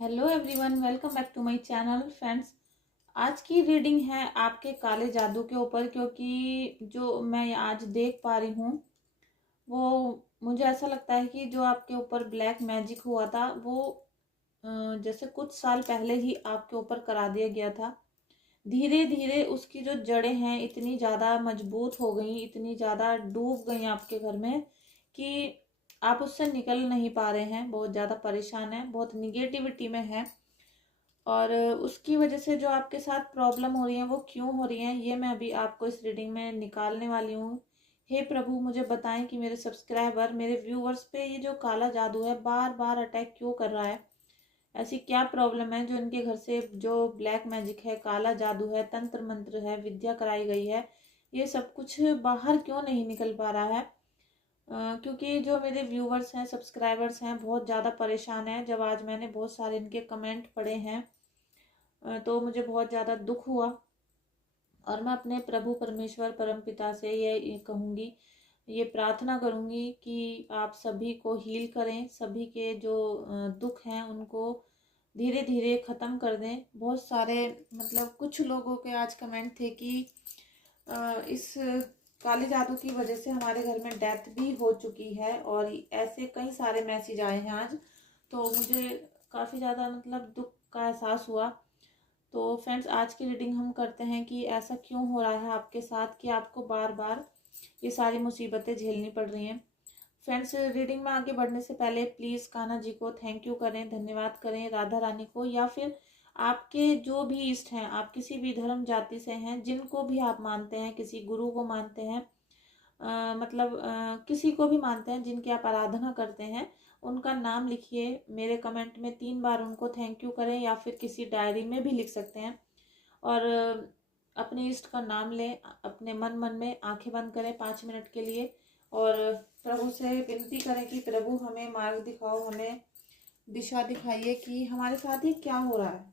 Hello everyone, welcome back to my channel friends. आज की reading है आपके काले जादू के ऊपर, क्योंकि जो मैं आज देख पा रही हूँ वो मुझे ऐसा लगता है कि जो आपके ऊपर ब्लैक मैजिक हुआ था वो जैसे कुछ साल पहले ही आपके ऊपर करा दिया गया था। धीरे धीरे उसकी जो जड़ें हैं इतनी ज़्यादा मजबूत हो गई, इतनी ज़्यादा डूब गई आपके घर में कि आप उससे निकल नहीं पा रहे हैं। बहुत ज़्यादा परेशान है, बहुत निगेटिविटी में है। और उसकी वजह से जो आपके साथ प्रॉब्लम हो रही है वो क्यों हो रही है, ये मैं अभी आपको इस रीडिंग में निकालने वाली हूँ। हे प्रभु, मुझे बताएं कि मेरे सब्सक्राइबर, मेरे व्यूवर्स पे ये जो काला जादू है बार बार अटैक क्यों कर रहा है। ऐसी क्या प्रॉब्लम है जो इनके घर से जो ब्लैक मैजिक है, काला जादू है, तंत्र मंत्र है, विद्या कराई गई है, ये सब कुछ बाहर क्यों नहीं निकल पा रहा है। क्योंकि जो मेरे व्यूवर्स हैं, सब्सक्राइबर्स हैं, बहुत ज़्यादा परेशान हैं। जब आज मैंने बहुत सारे इनके कमेंट पढ़े हैं तो मुझे बहुत ज़्यादा दुख हुआ। और मैं अपने प्रभु परमेश्वर परम पिता से ये कहूँगी, ये प्रार्थना करूँगी कि आप सभी को हील करें, सभी के जो दुख हैं उनको धीरे धीरे ख़त्म कर दें। बहुत सारे मतलब कुछ लोगों के आज कमेंट थे कि इस काले जादू की वजह से हमारे घर में डेथ भी हो चुकी है, और ऐसे कई सारे मैसेज आए हैं आज। तो मुझे काफ़ी ज़्यादा मतलब दुख का एहसास हुआ। तो फ्रेंड्स, आज की रीडिंग हम करते हैं कि ऐसा क्यों हो रहा है आपके साथ कि आपको बार बार ये सारी मुसीबतें झेलनी पड़ रही हैं। फ्रेंड्स, रीडिंग में आगे बढ़ने से पहले प्लीज़ कान्हा जी को थैंक यू करें, धन्यवाद करें, राधा रानी को, या फिर आपके जो भी इष्ट हैं, आप किसी भी धर्म जाति से हैं, जिनको भी आप मानते हैं, किसी गुरु को मानते हैं, किसी को भी मानते हैं, जिनकी आप आराधना करते हैं, उनका नाम लिखिए। मेरे कमेंट में 3 बार उनको थैंक यू करें, या फिर किसी डायरी में भी लिख सकते हैं। और अपने इष्ट का नाम लें, अपने मन मन में आंखें बंद करें 5 मिनट के लिए, और प्रभु से विनती करें कि प्रभु हमें मार्ग दिखाओ, हमें दिशा दिखाइए कि हमारे साथ ये क्या हो रहा है।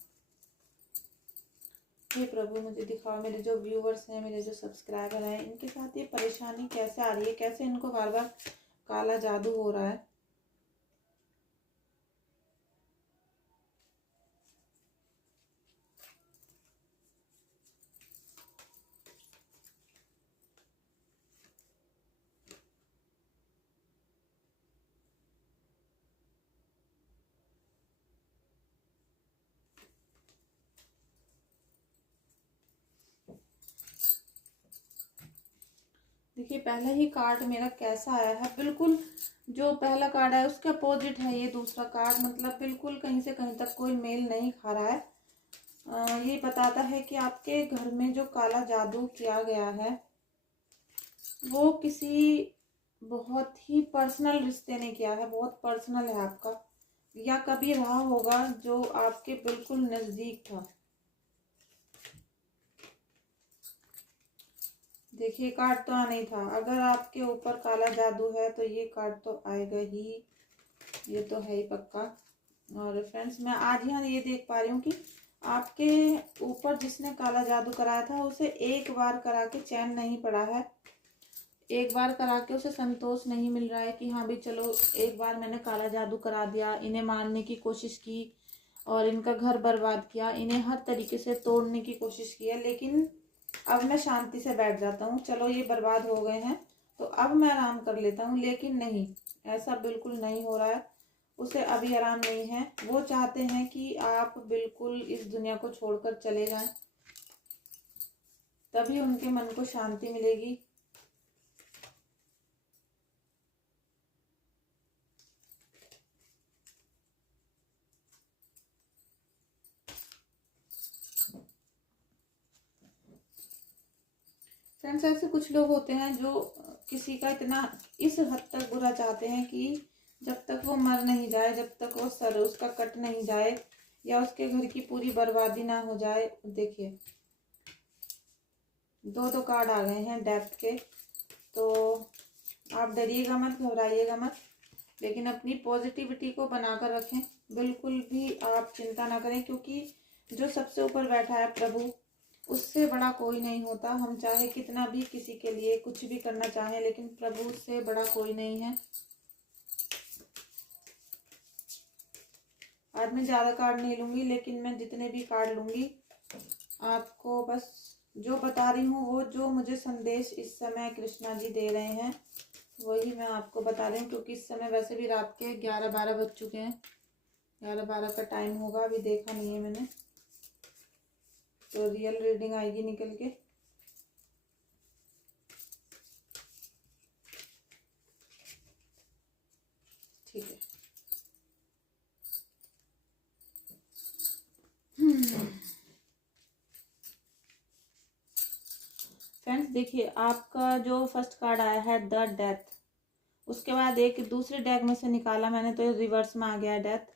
हे प्रभु, मुझे दिखाओ, मेरे जो व्यूवर्स हैं, मेरे जो सब्सक्राइबर हैं, इनके साथ ये परेशानी कैसे आ रही है, कैसे इनको बार बार काला जादू हो रहा है। देखिए, पहला ही कार्ड मेरा कैसा आया है, बिल्कुल जो पहला कार्ड है उसके अपोजिट है ये दूसरा कार्ड। मतलब बिल्कुल कहीं से कहीं तक कोई मेल नहीं खा रहा है। ये बताता है कि आपके घर में जो काला जादू किया गया है वो किसी बहुत ही पर्सनल रिश्ते ने किया है, बहुत पर्सनल है आपका, या कभी रहा होगा जो आपके बिल्कुल नजदीक था। देखिए, कार्ड तो आना ही था। अगर आपके ऊपर काला जादू है तो ये कार्ड तो आएगा ही, ये तो है ही पक्का। और फ्रेंड्स, मैं आज यहाँ ये देख पा रही हूँ कि आपके ऊपर जिसने काला जादू कराया था उसे एक बार करा के चैन नहीं पड़ा है, एक बार करा के उसे संतोष नहीं मिल रहा है कि हाँ भी चलो एक बार मैंने काला जादू करा दिया, इन्हें मारने की कोशिश की और इनका घर बर्बाद किया, इन्हें हर तरीके से तोड़ने की कोशिश की है, लेकिन अब मैं शांति से बैठ जाता हूँ। चलो ये बर्बाद हो गए हैं तो अब मैं आराम कर लेता हूँ, लेकिन नहीं, ऐसा बिल्कुल नहीं हो रहा है। उसे अभी आराम नहीं है। वो चाहते हैं कि आप बिल्कुल इस दुनिया को छोड़कर चले जाएं, तभी उनके मन को शांति मिलेगी। फ्रेंड्स, ऐसे कुछ लोग होते हैं जो किसी का इतना इस हद तक बुरा चाहते हैं कि जब तक वो मर नहीं जाए, जब तक वो सर उसका कट नहीं जाए, या उसके घर की पूरी बर्बादी ना हो जाए। देखिए, दो कार्ड आ गए हैं डेथ के। तो आप डरिएगा मत, घबराइएगा मत, लेकिन अपनी पॉजिटिविटी को बनाकर रखें। बिल्कुल भी आप चिंता ना करें, क्योंकि जो सबसे ऊपर बैठा है प्रभु, उससे बड़ा कोई नहीं होता। हम चाहे कितना भी किसी के लिए कुछ भी करना चाहें, लेकिन प्रभु से बड़ा कोई नहीं है। आज मैं ज़्यादा कार्ड नहीं लूँगी, लेकिन मैं जितने भी कार्ड लूँगी आपको बस जो बता रही हूँ, वो जो मुझे संदेश इस समय कृष्णा जी दे रहे हैं वही मैं आपको बता रही हूँ। क्योंकि इस समय वैसे भी रात के 11-12 बज चुके हैं, 11-12 का टाइम होगा, अभी देखा नहीं है मैंने, तो रियल रीडिंग आएगी निकल के। ठीक है। फ्रेंड्स देखिए, आपका जो फर्स्ट कार्ड आया है द डेथ, उसके बाद एक दूसरे डेक में से निकाला मैंने तो रिवर्स में आ गया डेथ।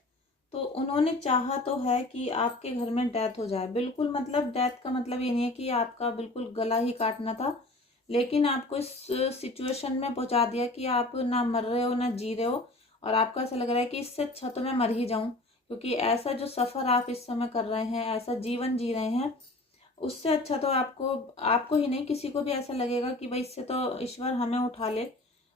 तो उन्होंने चाहा तो है कि आपके घर में डेथ हो जाए, बिल्कुल मतलब डेथ का मतलब ये नहीं है कि आपका बिल्कुल गला ही काटना था, लेकिन आपको इस सिचुएशन में पहुंचा दिया कि आप ना मर रहे हो ना जी रहे हो, और आपको ऐसा लग रहा है कि इससे अच्छा तो मैं मर ही जाऊं, क्योंकि ऐसा जो सफ़र आप इस समय कर रहे हैं, ऐसा जीवन जी रहे हैं, उससे अच्छा तो आपको आपको ही नहीं किसी को भी ऐसा लगेगा कि भाई इससे तो ईश्वर हमें उठा ले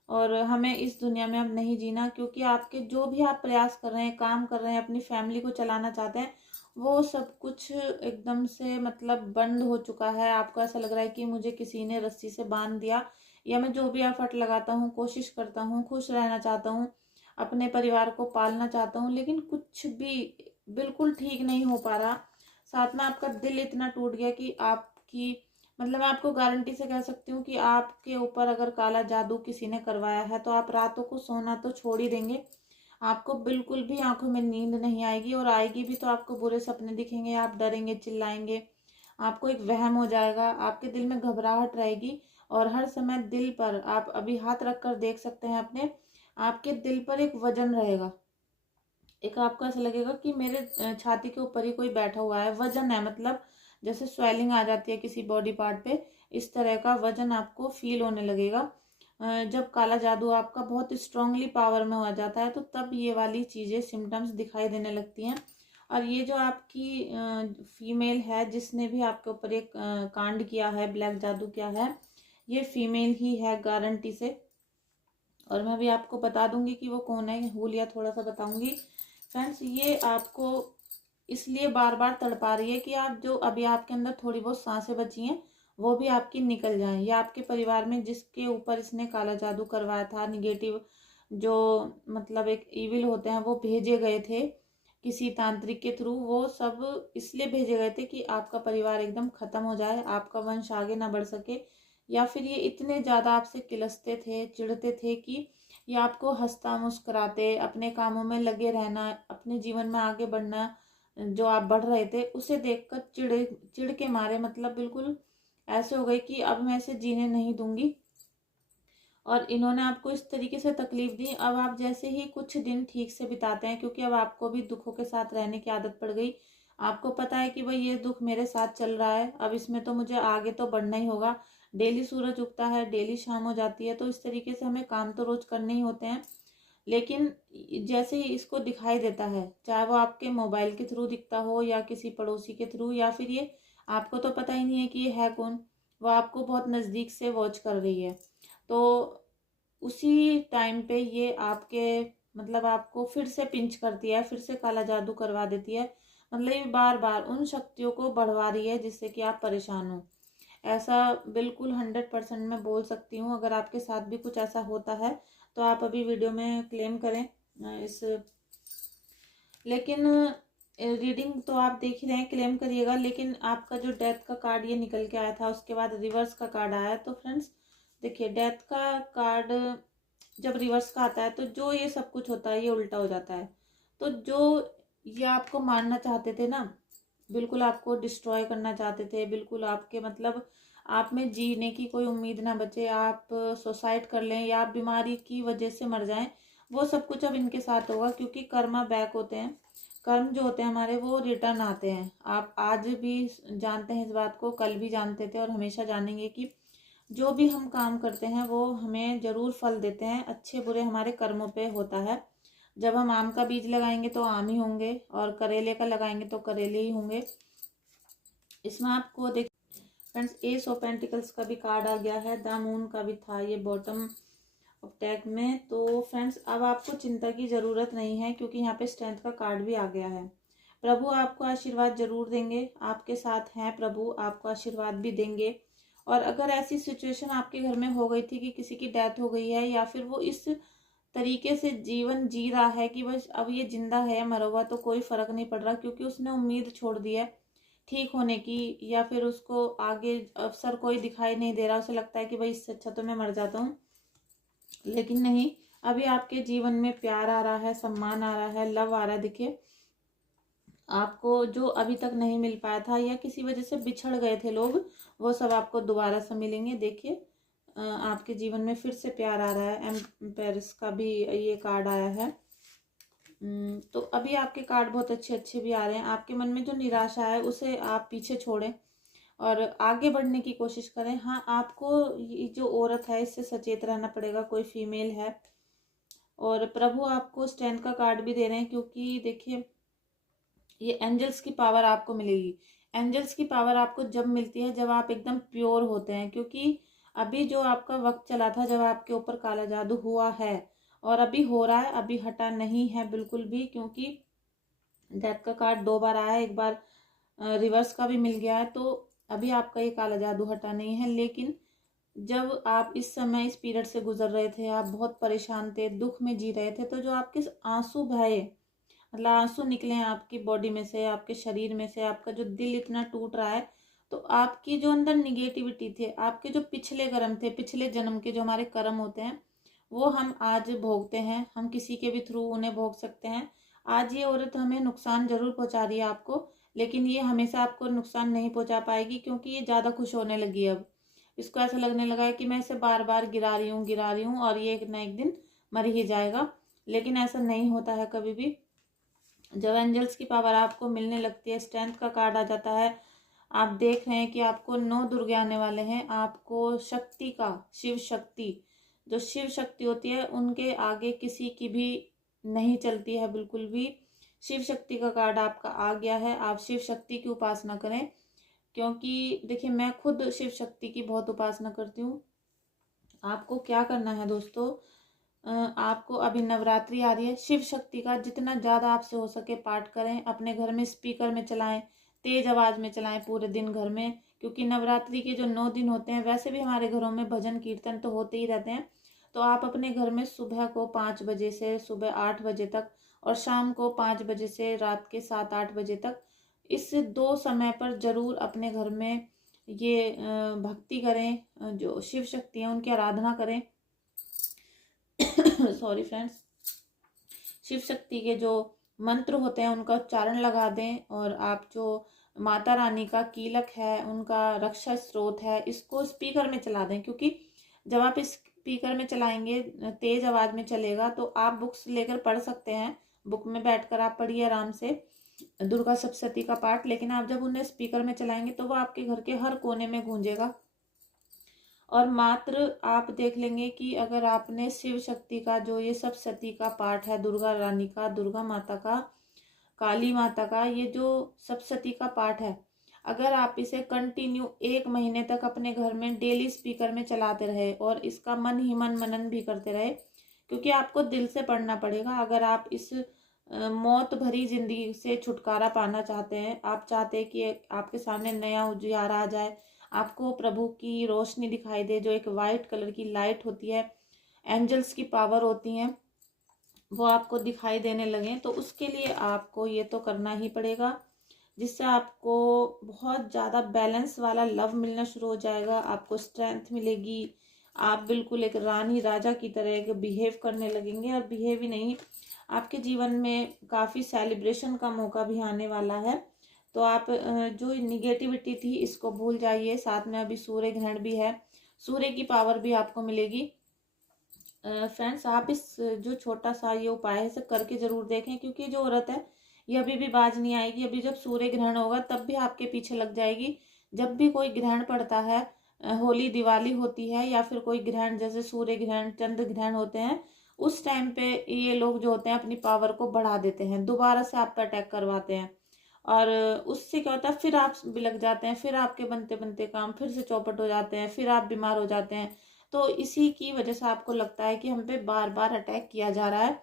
और हमें इस दुनिया में अब नहीं जीना। क्योंकि आपके जो भी आप प्रयास कर रहे हैं, काम कर रहे हैं, अपनी फैमिली को चलाना चाहते हैं, वो सब कुछ एकदम से मतलब बंद हो चुका है। आपको ऐसा लग रहा है कि मुझे किसी ने रस्सी से बांध दिया, या मैं जो भी एफर्ट लगाता हूँ, कोशिश करता हूँ, खुश रहना चाहता हूँ, अपने परिवार को पालना चाहता हूँ, लेकिन कुछ भी बिल्कुल ठीक नहीं हो पा रहा। साथ में आपका दिल इतना टूट गया कि आपकी मतलब मैं आपको गारंटी से कह सकती हूँ कि आपके ऊपर अगर काला जादू किसी ने करवाया है तो आप रातों को सोना तो छोड़ ही देंगे। आपको बिल्कुल भी आंखों में नींद नहीं आएगी, और आएगी भी तो आपको बुरे सपने दिखेंगे, आप डरेंगे, चिल्लाएंगे, आपको एक वहम हो जाएगा, आपके दिल में घबराहट रहेगी, और हर समय दिल पर आप अभी हाथ रख कर देख सकते हैं अपने, आपके दिल पर एक वजन रहेगा। एक आपको ऐसा लगेगा कि मेरे छाती के ऊपर ही कोई बैठा हुआ है, वजन है, मतलब जैसे स्वेलिंग आ जाती है किसी बॉडी पार्ट पे, इस तरह का वजन आपको फील होने लगेगा। जब काला जादू आपका बहुत स्ट्रांगली पावर में हो जाता है तो तब ये वाली चीज़ें सिम्टम्स दिखाई देने लगती हैं। और ये जो आपकी फीमेल है जिसने भी आपके ऊपर एक कांड किया है, ब्लैक जादू किया है, ये फीमेल ही है गारंटी से। और मैं भी आपको बता दूंगी कि वो कौन है, हुलिया थोड़ा सा बताऊंगी। फ्रेंड्स ये आपको इसलिए बार बार तड़पा रही है कि आप जो अभी आपके अंदर थोड़ी बहुत सांसें बची हैं वो भी आपकी निकल जाएं, या आपके परिवार में जिसके ऊपर इसने काला जादू करवाया था, निगेटिव जो मतलब एक इविल होते हैं वो भेजे गए थे किसी तांत्रिक के थ्रू, वो सब इसलिए भेजे गए थे कि आपका परिवार एकदम खत्म हो जाए, आपका वंश आगे ना बढ़ सके। या फिर ये इतने ज़्यादा आपसे किलसते थे, चिढ़ते थे कि ये आपको हंसता मुस्कुराते अपने कामों में लगे रहना, अपने जीवन में आगे बढ़ना जो आप बढ़ रहे थे उसे देखकर चिढ़ के मारे मतलब बिल्कुल ऐसे हो गए कि अब मैं इसे जीने नहीं दूंगी। और इन्होंने आपको इस तरीके से तकलीफ दी, अब आप जैसे ही कुछ दिन ठीक से बिताते हैं, क्योंकि अब आपको भी दुखों के साथ रहने की आदत पड़ गई, आपको पता है कि भाई ये दुख मेरे साथ चल रहा है, अब इसमें तो मुझे आगे तो बढ़ना ही होगा। डेली सूरज उगता है, डेली शाम हो जाती है, तो इस तरीके से हमें काम तो रोज करने ही होते हैं। लेकिन जैसे ही इसको दिखाई देता है, चाहे वो आपके मोबाइल के थ्रू दिखता हो या किसी पड़ोसी के थ्रू, या फिर ये आपको तो पता ही नहीं है कि ये है कौन, वो आपको बहुत नज़दीक से वॉच कर रही है, तो उसी टाइम पे ये आपके मतलब आपको फिर से पिंच करती है, फिर से काला जादू करवा देती है। मतलब ये बार बार उन शक्तियों को बढ़वा रही है जिससे कि आप परेशान हो। ऐसा बिल्कुल 100% मैं बोल सकती हूँ। अगर आपके साथ भी कुछ ऐसा होता है तो आप अभी वीडियो में क्लेम करें इस, लेकिन रीडिंग तो आप देख ही रहे हैं, क्लेम करिएगा। लेकिन आपका जो डेथ का कार्ड ये निकल के आया था, उसके बाद रिवर्स का कार्ड आया, तो फ्रेंड्स देखिए डेथ का कार्ड जब रिवर्स का आता है तो जो ये सब कुछ होता है ये उल्टा हो जाता है। तो जो ये आपको मारना चाहते थे ना, बिल्कुल आपको डिस्ट्रॉय करना चाहते थे, बिल्कुल आपके मतलब आप में जीने की कोई उम्मीद ना बचे, आप सुसाइड कर लें या आप बीमारी की वजह से मर जाएं, वो सब कुछ अब इनके साथ होगा। क्योंकि कर्मा बैक होते हैं, कर्म जो होते हैं हमारे वो रिटर्न आते हैं। आप आज भी जानते हैं इस बात को, कल भी जानते थे और हमेशा जानेंगे कि जो भी हम काम करते हैं वो हमें जरूर फल देते हैं, अच्छे बुरे हमारे कर्मों पे होता है। जब हम आम का बीज लगाएंगे तो आम ही होंगे, और करेले का लगाएंगे तो करेले ही होंगे। इसमें आपको देख फ्रेंड्स एस ऑफ पेंटिकल्स का भी कार्ड आ गया है, द मून का भी था, ये बॉटम अटैक में। तो फ्रेंड्स अब आपको चिंता की ज़रूरत नहीं है, क्योंकि यहाँ पे स्ट्रेंथ का कार्ड भी आ गया है। प्रभु आपको आशीर्वाद जरूर देंगे, आपके साथ हैं प्रभु, आपको आशीर्वाद भी देंगे। और अगर ऐसी सिचुएशन आपके घर में हो गई थी कि किसी की डेथ हो गई है, या फिर वो इस तरीके से जीवन जी रहा है कि बस अब ये जिंदा है या मरा हुआ तो कोई फर्क नहीं पड़ रहा, क्योंकि उसने उम्मीद छोड़ दी है ठीक होने की, या फिर उसको आगे अवसर कोई दिखाई नहीं दे रहा, उसे लगता है कि भाई इससे अच्छा तो मैं मर जाता हूँ। लेकिन नहीं, अभी आपके जीवन में प्यार आ रहा है, सम्मान आ रहा है, लव आ रहा है। देखिए आपको जो अभी तक नहीं मिल पाया था, या किसी वजह से बिछड़ गए थे लोग, वो सब आपको दोबारा से मिलेंगे। देखिए आपके जीवन में फिर से प्यार आ रहा है। एम्पेरस का भी ये कार्ड आया है। तो अभी आपके कार्ड बहुत अच्छे अच्छे भी आ रहे हैं। आपके मन में जो निराशा है उसे आप पीछे छोड़ें और आगे बढ़ने की कोशिश करें। हाँ, आपको ये जो औरत है इससे सचेत रहना पड़ेगा, कोई फीमेल है। और प्रभु आपको स्ट्रेंथ का कार्ड भी दे रहे हैं, क्योंकि देखिए ये एंजल्स की पावर आपको मिलेगी। एंजल्स की पावर आपको जब मिलती है जब आप एकदम प्योर होते हैं, क्योंकि अभी जो आपका वक्त चला था जब आपके ऊपर काला जादू हुआ है, और अभी हो रहा है, अभी हटा नहीं है बिल्कुल भी। क्योंकि डेथ का कार्ड 2 बार आया है, एक बार रिवर्स का भी मिल गया है। तो अभी आपका ये काला जादू हटा नहीं है। लेकिन जब आप इस समय इस पीरियड से गुजर रहे थे, आप बहुत परेशान थे, दुख में जी रहे थे, तो जो आपके आंसू बहे, मतलब आंसू निकले हैं आपकी बॉडी में से, आपके शरीर में से, आपका जो दिल इतना टूट रहा है, तो आपकी जो अंदर निगेटिविटी थे, आपके जो पिछले कर्म थे, पिछले जन्म के जो हमारे कर्म होते हैं, वो हम आज भोगते हैं। हम किसी के भी थ्रू उन्हें भोग सकते हैं। आज ये औरत हमें नुकसान जरूर पहुंचा रही है आपको, लेकिन ये हमेशा आपको नुकसान नहीं पहुंचा पाएगी, क्योंकि ये ज़्यादा खुश होने लगी है अब। इसको ऐसा लगने लगा है कि मैं इसे बार बार गिरा रही हूँ और ये एक ना एक दिन मर ही जाएगा। लेकिन ऐसा नहीं होता है कभी भी। जब एंजल्स की पावर आपको मिलने लगती है, स्ट्रेंथ का कार्ड आ जाता है, आप देख रहे हैं कि आपको 9 दुर्गे आने वाले हैं। आपको शक्ति का, शिव शक्ति, जो शिव शक्ति होती है उनके आगे किसी की भी नहीं चलती है बिल्कुल भी। शिव शक्ति का कार्ड आपका आ गया है। आप शिव शक्ति की उपासना करें, क्योंकि देखिए मैं खुद शिव शक्ति की बहुत उपासना करती हूँ। आपको क्या करना है दोस्तों, आपको अभी नवरात्रि आ रही है, शिव शक्ति का जितना ज़्यादा आपसे हो सके पाठ करें। अपने घर में स्पीकर में चलाएं, तेज आवाज़ में चलाएं पूरे दिन घर में, क्योंकि नवरात्रि के जो 9 दिन होते हैं, वैसे भी हमारे घरों में भजन कीर्तन तो होते ही रहते हैं। तो आप अपने घर में सुबह को 5 बजे से सुबह 8 बजे तक, और शाम को 5 बजे से रात के 7-8 बजे तक, इस 2 समय पर जरूर अपने घर में ये भक्ति करें, जो शिव शक्ति है उनकी आराधना करें। सॉरी फ्रेंड्स, शिव शक्ति के जो मंत्र होते हैं उनका उच्चारण लगा दें, और आप जो माता रानी का कीलक है, उनका रक्षा स्रोत है, इसको स्पीकर में चला दें। क्योंकि जब आप इस स्पीकर में चलाएंगे, तेज आवाज में चलेगा, तो आप बुक्स लेकर पढ़ सकते हैं, बुक में बैठकर आप पढ़िए आराम से दुर्गा सप्तशती का पाठ। लेकिन आप जब उन्हें स्पीकर में चलाएंगे तो वो आपके घर के हर कोने में गूंजेगा। और मात्र आप देख लेंगे कि अगर आपने शिव शक्ति का जो ये सप्तशती का पाठ है, दुर्गा रानी का, दुर्गा माता का, काली माता का, ये जो सप्तशती का पाठ है, अगर आप इसे कंटिन्यू 1 महीने तक अपने घर में डेली स्पीकर में चलाते रहे और इसका मन ही मन मनन भी करते रहे, क्योंकि आपको दिल से पढ़ना पड़ेगा। अगर आप इस मौत भरी जिंदगी से छुटकारा पाना चाहते हैं, आप चाहते हैं कि आपके सामने नया उजियारा आ जाए, आपको प्रभु की रोशनी दिखाई दे, जो एक वाइट कलर की लाइट होती है, एंजल्स की पावर होती हैं, वो आपको दिखाई देने लगे, तो उसके लिए आपको ये तो करना ही पड़ेगा, जिससे आपको बहुत ज़्यादा बैलेंस वाला लव मिलना शुरू हो जाएगा। आपको स्ट्रेंथ मिलेगी, आप बिल्कुल एक रानी राजा की तरह बिहेव करने लगेंगे। और बिहेव ही नहीं, आपके जीवन में काफ़ी सेलिब्रेशन का मौका भी आने वाला है। तो आप जो निगेटिविटी थी इसको भूल जाइए। साथ में अभी सूर्य ग्रहण भी है, सूर्य की पावर भी आपको मिलेगी। फ्रेंड्स, आप इस जो छोटा सा ये उपाय है इसे करके जरूर देखें, क्योंकि जो औरत है ये अभी भी बाज नहीं आएगी। अभी जब सूर्य ग्रहण होगा तब भी आपके पीछे लग जाएगी। जब भी कोई ग्रहण पड़ता है, होली दिवाली होती है, या फिर कोई ग्रहण जैसे सूर्य ग्रहण, चंद्र ग्रहण होते हैं, उस टाइम पे ये लोग जो होते हैं अपनी पावर को बढ़ा देते हैं, दोबारा से आप पर अटैक करवाते हैं। और उससे क्या होता है, फिर आप भी लग जाते हैं, फिर आपके बनते बनते काम फिर से चौपट हो जाते हैं, फिर आप बीमार हो जाते हैं। तो इसी की वजह से आपको लगता है कि हम पे बार बार अटैक किया जा रहा है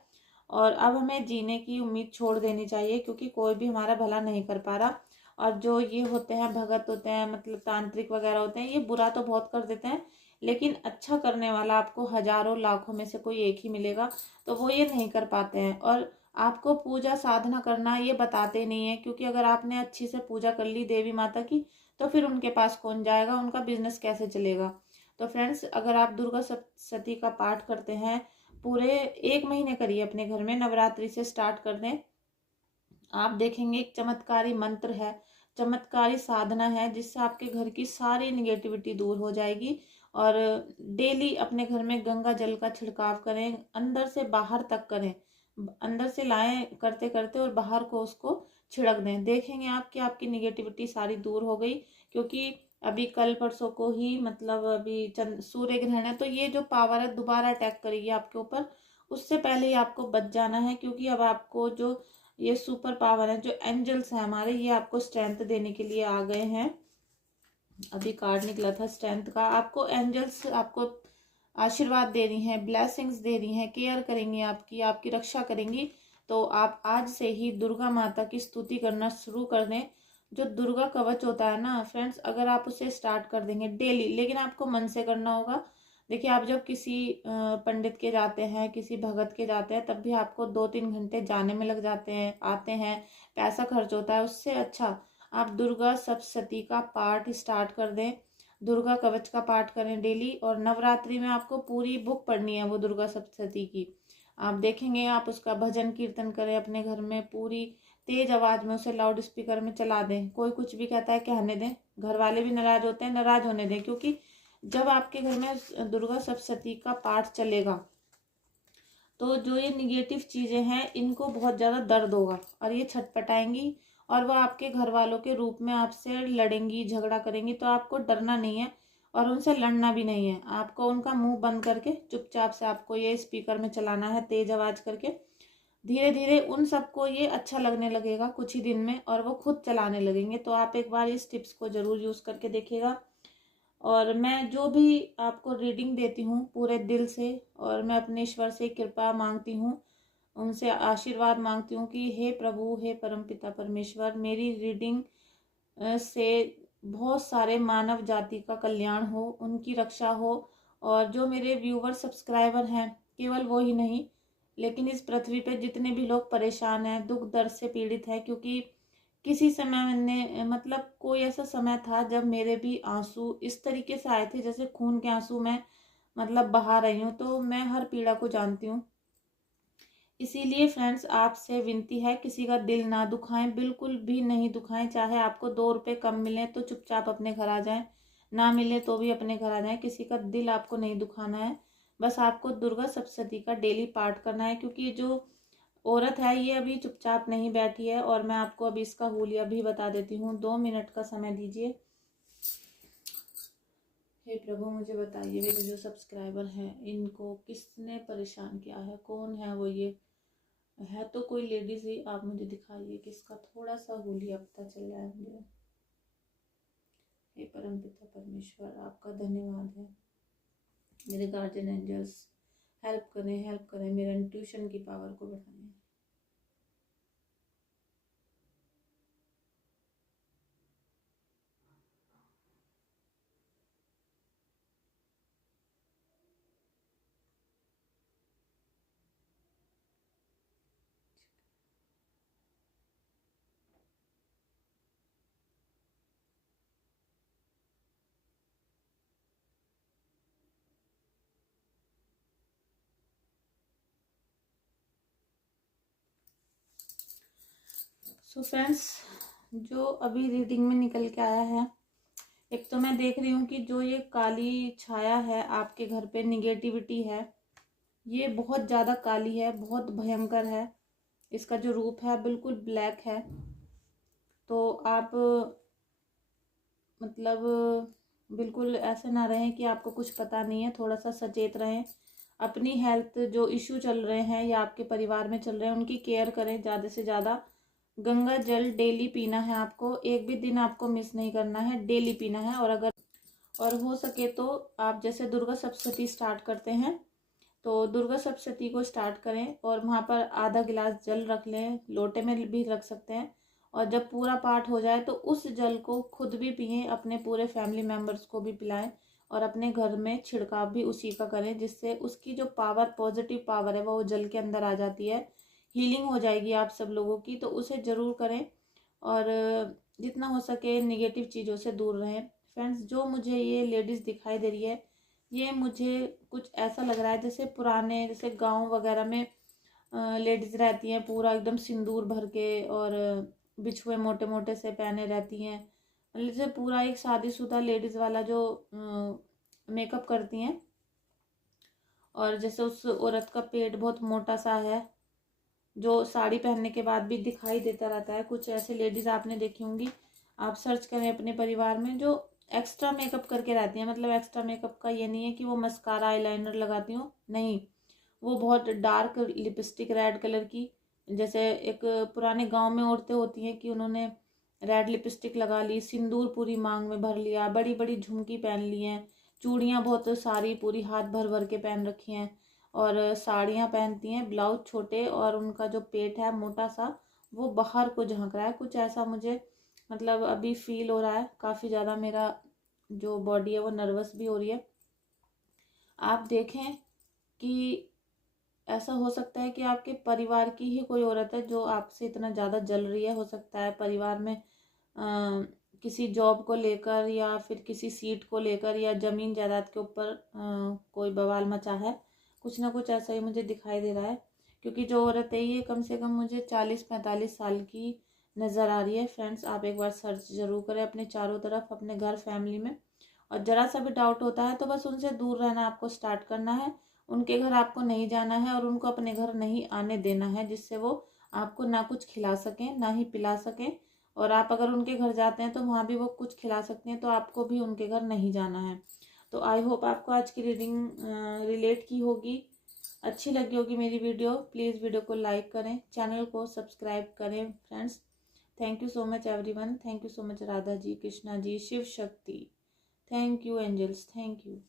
और अब हमें जीने की उम्मीद छोड़ देनी चाहिए, क्योंकि कोई भी हमारा भला नहीं कर पा रहा। और जो ये होते हैं भगत होते हैं, मतलब तांत्रिक वगैरह होते हैं, ये बुरा तो बहुत कर देते हैं, लेकिन अच्छा करने वाला आपको हजारों लाखों में से कोई एक ही मिलेगा, तो वो ये नहीं कर पाते हैं। और आपको पूजा साधना करना ये बताते नहीं है, क्योंकि अगर आपने अच्छी से पूजा कर ली देवी माता की, तो फिर उनके पास कौन जाएगा, उनका बिजनेस कैसे चलेगा। तो फ्रेंड्स, अगर आप दुर्गा सप्तशती का पाठ करते हैं, पूरे 1 महीने करिए, अपने घर में नवरात्रि से स्टार्ट कर दें। आप देखेंगे एक चमत्कारी मंत्र है, चमत्कारी साधना है, जिससे आपके घर की सारी निगेटिविटी दूर हो जाएगी। और डेली अपने घर में गंगा जल का छिड़काव करें, अंदर से बाहर तक करें, अंदर से लाएं करते करते और बाहर को उसको छिड़क दें। देखेंगे आप कि आपकी निगेटिविटी सारी दूर हो गई। क्योंकि अभी कल परसों को ही, मतलब अभी चंद सूर्य ग्रहण है, तो ये जो पावर है दोबारा अटैक करेगी आपके ऊपर। उससे पहले ही आपको बच जाना है, क्योंकि अब आपको जो ये सुपर पावर है, जो एंजल्स हैं हमारे, ये आपको स्ट्रेंथ देने के लिए आ गए हैं। अभी कार्ड निकला था स्ट्रेंथ का। आपको एंजल्स आपको आशीर्वाद दे रही हैं, ब्लेसिंग्स दे रही हैं, केयर करेंगी आपकी, आपकी रक्षा करेंगी। तो आप आज से ही दुर्गा माता की स्तुति करना शुरू कर दें। जो दुर्गा कवच होता है ना फ्रेंड्स, अगर आप उसे स्टार्ट कर देंगे डेली, लेकिन आपको मन से करना होगा। देखिए, आप जब किसी पंडित के जाते हैं, किसी भगत के जाते हैं, तब भी आपको 2-3 घंटे जाने में लग जाते हैं, आते हैं, पैसा खर्च होता है। उससे अच्छा आप दुर्गा सप्तशती का पाठ स्टार्ट कर दें, दुर्गा कवच का पाठ करें डेली। और नवरात्रि में आपको पूरी बुक पढ़नी है वो दुर्गा सप्तशती की। आप देखेंगे, आप उसका भजन कीर्तन करें अपने घर में, पूरी तेज आवाज में उसे लाउड स्पीकर में चला दें। कोई कुछ भी कहता है कहने दें, घर वाले भी नाराज होते हैं, नाराज होने दें। क्योंकि जब आपके घर में दुर्गा सप्तशती का पाठ चलेगा, तो जो ये निगेटिव चीजें हैं, इनको बहुत ज्यादा दर्द होगा और ये छटपटाएंगी, और वो आपके घर वालों के रूप में आपसे लड़ेंगी, झगड़ा करेंगी। तो आपको डरना नहीं है और उनसे लड़ना भी नहीं है। आपको उनका मुंह बंद करके चुपचाप से आपको ये स्पीकर में चलाना है तेज आवाज करके। धीरे धीरे उन सबको ये अच्छा लगने लगेगा कुछ ही दिन में, और वो खुद चलाने लगेंगे। तो आप एक बार इस टिप्स को जरूर यूज करके देखिएगा। और मैं जो भी आपको रीडिंग देती हूँ पूरे दिल से, और मैं अपने ईश्वर से कृपा मांगती हूँ, उनसे आशीर्वाद मांगती हूँ कि हे प्रभु, हे परमपिता परमेश्वर, मेरी रीडिंग से बहुत सारे मानव जाति का कल्याण हो, उनकी रक्षा हो। और जो मेरे व्यूवर सब्सक्राइबर हैं, केवल वो ही नहीं, लेकिन इस पृथ्वी पे जितने भी लोग परेशान हैं, दुख दर्द से पीड़ित हैं, क्योंकि किसी समय मैंने, मतलब कोई ऐसा समय था जब मेरे भी आंसू इस तरीके से आए थे जैसे खून के आंसू मैं, मतलब बहा रही हूँ। तो मैं हर पीड़ा को जानती हूँ। इसीलिए फ्रेंड्स, आपसे विनती है, किसी का दिल ना दुखाएं, बिल्कुल भी नहीं दुखाएं। चाहे आपको 2 रुपए कम मिले तो चुपचाप अपने घर आ जाएं, ना मिले तो भी अपने घर आ जाएं। किसी का दिल आपको नहीं दुखाना है। बस आपको दुर्गा सप्तशती का डेली पाठ करना है। क्योंकि जो औरत है ये अभी चुपचाप नहीं बैठी है, और मैं आपको अभी इसका हुलिया भी बता देती हूँ। 2 मिनट का समय दीजिए। हे प्रभु, मुझे बताइए, मेरे जो सब्सक्राइबर हैं इनको किसने परेशान किया है, कौन है वो? ये है तो कोई लेडीज ही, आप मुझे दिखाइए किसका थोड़ा सा हुलिया पता चल रहा है मुझे। हे परमपिता परमेश्वर, आपका धन्यवाद है। मेरे गार्जियन एंजल्स, हेल्प करें, हेल्प करें, मेरे इंट्यूशन की पावर को बढ़ाएं। सो फ्रेंड्स, जो अभी रीडिंग में निकल के आया है, एक तो मैं देख रही हूँ कि जो ये काली छाया है आपके घर पे, निगेटिविटी है, ये बहुत ज़्यादा काली है, बहुत भयंकर है। इसका जो रूप है बिल्कुल ब्लैक है। तो आप मतलब बिल्कुल ऐसे ना रहें कि आपको कुछ पता नहीं है, थोड़ा सा सचेत रहें। अपनी हेल्थ जो इश्यू चल रहे हैं या आपके परिवार में चल रहे हैं, उनकी केयर करें ज़्यादा से ज़्यादा। गंगा जल डेली पीना है आपको, एक भी दिन आपको मिस नहीं करना है, डेली पीना है। और हो सके तो आप जैसे दुर्गा सप्तशती स्टार्ट करते हैं तो दुर्गा सप्तशती को स्टार्ट करें और वहाँ पर आधा गिलास जल रख लें, लोटे में भी रख सकते हैं। और जब पूरा पाठ हो जाए तो उस जल को खुद भी पिएं, अपने पूरे फैमिली मेम्बर्स को भी पिलाएं और अपने घर में छिड़काव भी उसी का करें, जिससे उसकी जो पावर, पॉजिटिव पावर है वो जल के अंदर आ जाती है, हीलिंग हो जाएगी आप सब लोगों की। तो उसे ज़रूर करें और जितना हो सके नेगेटिव चीज़ों से दूर रहें। फ्रेंड्स, जो मुझे ये लेडीज़ दिखाई दे रही है, ये मुझे कुछ ऐसा लग रहा है जैसे पुराने, जैसे गांव वगैरह में लेडीज़ रहती हैं पूरा एकदम सिंदूर भर के और बिछुए मोटे मोटे से पहने रहती हैं, मतलब जैसे पूरा एक शादीशुदा लेडीज़ वाला जो मेकअप करती हैं। और जैसे उस औरत का पेट बहुत मोटा सा है, जो साड़ी पहनने के बाद भी दिखाई देता रहता है। कुछ ऐसे लेडीज़ आपने देखी होंगी, आप सर्च करें अपने परिवार में, जो एक्स्ट्रा मेकअप करके रहती हैं। मतलब एक्स्ट्रा मेकअप का ये नहीं है कि वो मस्कारा आईलाइनर लगाती हूँ, नहीं, वो बहुत डार्क लिपस्टिक रेड कलर की, जैसे एक पुराने गांव में औरतें होती हैं कि उन्होंने रेड लिपस्टिक लगा ली, सिंदूर पूरी मांग में भर लिया, बड़ी बड़ी झुमकी पहन ली हैं, चूड़ियाँ बहुत सारी पूरी हाथ भर भर के पहन रखी हैं, और साड़ियाँ पहनती हैं, ब्लाउज छोटे, और उनका जो पेट है मोटा सा वो बाहर को झांक रहा है। कुछ ऐसा मुझे मतलब अभी फील हो रहा है, काफ़ी ज़्यादा मेरा जो बॉडी है वो नर्वस भी हो रही है। आप देखें कि ऐसा हो सकता है कि आपके परिवार की ही कोई औरत है जो आपसे इतना ज़्यादा जल रही है। हो सकता है परिवार में किसी जॉब को लेकर या फिर किसी सीट को लेकर या ज़मीन जायदाद के ऊपर कोई बवाल मचा है। कुछ ना कुछ ऐसा ही मुझे दिखाई दे रहा है, क्योंकि जो औरत है ये कम से कम मुझे 40-45 साल की नज़र आ रही है। फ्रेंड्स, आप एक बार सर्च ज़रूर करें अपने चारों तरफ, अपने घर, फैमिली में, और ज़रा सा भी डाउट होता है तो बस उनसे दूर रहना आपको स्टार्ट करना है। उनके घर आपको नहीं जाना है और उनको अपने घर नहीं आने देना है, जिससे वो आपको ना कुछ खिला सकें ना ही पिला सकें। और आप अगर उनके घर जाते हैं तो वहाँ भी वो कुछ खिला सकते हैं, तो आपको भी उनके घर नहीं जाना है। तो आई होप आपको आज की रीडिंग रिलेट की होगी, अच्छी लगी होगी मेरी वीडियो। प्लीज़ वीडियो को लाइक करें, चैनल को सब्सक्राइब करें। Friends, thank you so much everyone, thank you so much Radha ji, Krishna ji, Shiv Shakti, thank you angels, thank you.